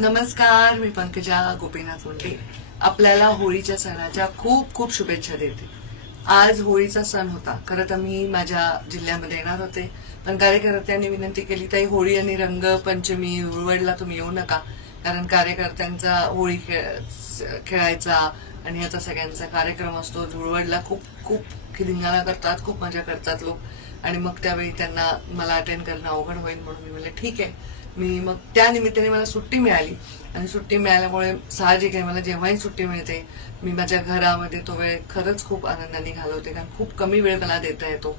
नमस्कार मी पंकजा गोपीनाथ मुंडे. आपल्याला होळीच्या सणाच्या खूप खूप शुभेच्छा देते. आज होळीचा सण होता. खरं तर मी माझ्या जिल्ह्यामध्ये येणार होते. पण कार्यकर्त्यांनी विनंती केली ताई होळी आणि रंग पंचमी उरवडला तुम्ही येऊ नका. कारण कार्यकर्त्यांचा होळी खेळ खेळायचा आणि याचा सगळ्यांचा कार्यक्रम असतो. धुळवडला खूप खूप धिंगाणा करतात खूप मजा करतात लोक. आणि मग त्यावेळी त्यांना मला अटेंड करणं अवघड होईल म्हणून मी म्हणलं ठीक आहे. मी मग त्या निमित्ताने मला सुट्टी मिळाली. आणि सुट्टी मिळाल्यामुळे साहजिक आहे मला जेव्हाही सुट्टी मिळते मी माझ्या घरामध्ये तो वेळ खरंच खूप आनंदाने घालवते. कारण खूप कमी वेळ मला देता येतो.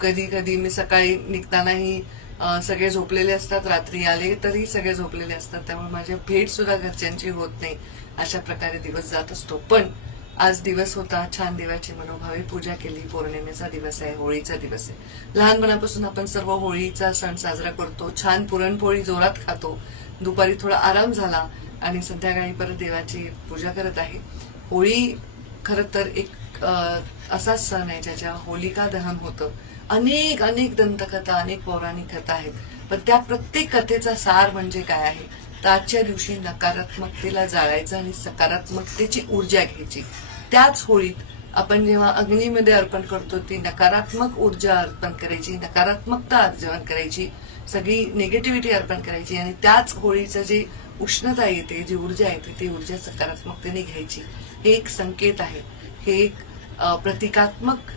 कधी कधी मी सकाळी निघतानाही सगळे झोपलेले असतात रात्री आले तरी सगळे झोपलेले असतात. त्यामुळे माझी भेट सुद्धा घरच्यांची होत नाही. अशा प्रकारे दिवस जात असतो. पण आज दिवस होता. छान देवाची मनोभावे पूजा केली. पौर्णिमेचा दिवस आहे. होळीचा दिवस आहे. लहानपणापासून आपण सर्व होळीचा सण साजरा करतो. छान पुरणपोळी जोरात खातो. दुपारी थोडा आराम झाला आणि संध्याकाळी परत देवाची पूजा करत आहे. होळी खरं तर एक असाच सण आहे ज्याच्या होलिका दहन होतं. अनेक अनेक दंतकथा अनेक पौराणिक कथा आहेत. पण त्या प्रत्येक कथेचा सार म्हणजे काय आहे? तर आजच्या दिवशी नकारात्मकतेला जाळायचं आणि सकारात्मकतेची ऊर्जा घ्यायची. त्याच होळीत आपण जेव्हा अग्नीमध्ये अर्पण करतो ती नकारात्मक ऊर्जा अर्पण करायची नकारात्मकता अर्जन करायची सगळी निगेटिव्हिटी अर्पण करायची आणि त्याच होळीचं जे उष्णता येते जी ऊर्जा येते ती ऊर्जा सकारात्मकतेने घ्यायची. हे एक संकेत आहे. हे एक प्रतिकात्मक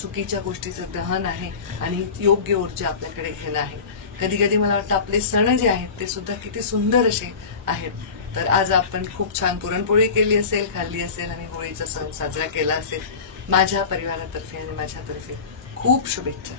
चुकीच्या गोष्टीचं दहन आहे आणि योग्य ऊर्जा आपल्याकडे घेणं आहे. कधी कधी मला वाटतं आपले सण जे आहेत ते सुद्धा किती सुंदर असे आहेत. तर आज आपण खूप छान पुरणपोळी केली असेल खाल्ली असेल आणि होळीचा सण साजरा केला असेल. माझ्या परिवारातर्फे आणि माझ्यातर्फे खूप शुभेच्छा.